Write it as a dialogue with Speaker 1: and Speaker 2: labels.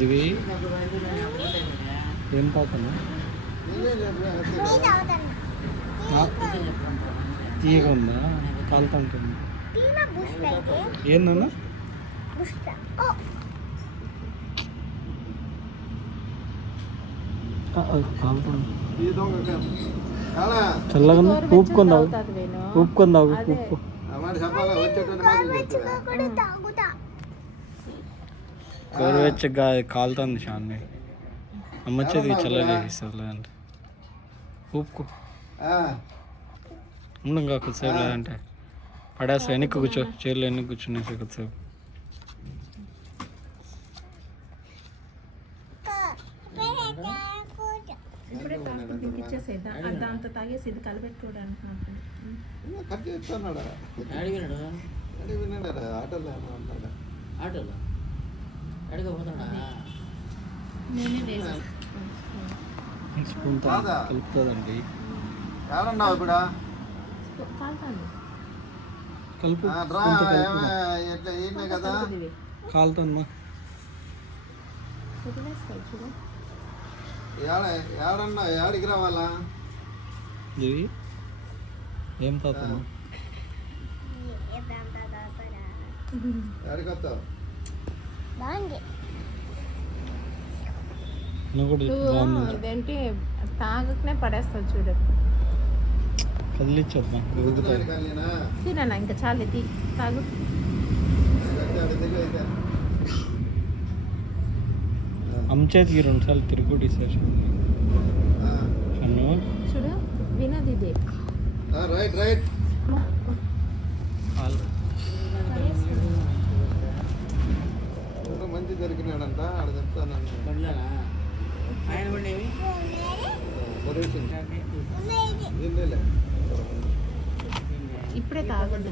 Speaker 1: దివి ఏం తాతన్నా తీగ ఉందా? కాలుతుంటుంది ఏందన్నా? చల్లగా ఊపుకుందావు ఊపుకుందావు ఉప్పు గోరువెచ్చగా కాలుతుంది షాన్ని. అమ్మచ్చేది చల్లగా చేస్తుంది లేదంటే ఊపుకో. ఉండు ఇంకా కొద్దిసేపు లేదంటే. పడేస్తా వెనక్కి కూర్చో. చైర్లో వెనక్కి కూర్చునేసి కొద్దిసేపు.
Speaker 2: దాంతో తాగేసి ఇది కలిపెట్టుకోవడానికి నాకు
Speaker 3: ఆటోలో
Speaker 4: ఆటోలో?
Speaker 1: కలుపుతుందండి.
Speaker 3: ఏడన్నావు ఇప్పుడు?
Speaker 1: కలుపు
Speaker 3: కదా? ఏడన్నా ఏడికి రావాలా?
Speaker 1: దివి ఏం తాతమ్మా?
Speaker 3: ఏడికి వస్తావు
Speaker 2: ఇదేంటి తాగకనే పడేస్తావు చూడు
Speaker 1: కదిలిచ్చొద్దాం ఊగుతుంది
Speaker 3: కలినా
Speaker 2: తినన్నా ఇంకా చాలు తీ తాగు
Speaker 3: దిగు అయితే
Speaker 1: అమ్మచేతికి రెండు సార్లు తిరుగుడు ఇచ్చేసి
Speaker 3: ఆ,
Speaker 1: అన్ను
Speaker 2: చూడు వినది ఇదే
Speaker 3: ఆ, రైట్ రైట్
Speaker 4: బండ్లోనా ఆయన బండి
Speaker 3: సర్వీసింగ్
Speaker 2: ఇప్పుడే తాగొద్దు.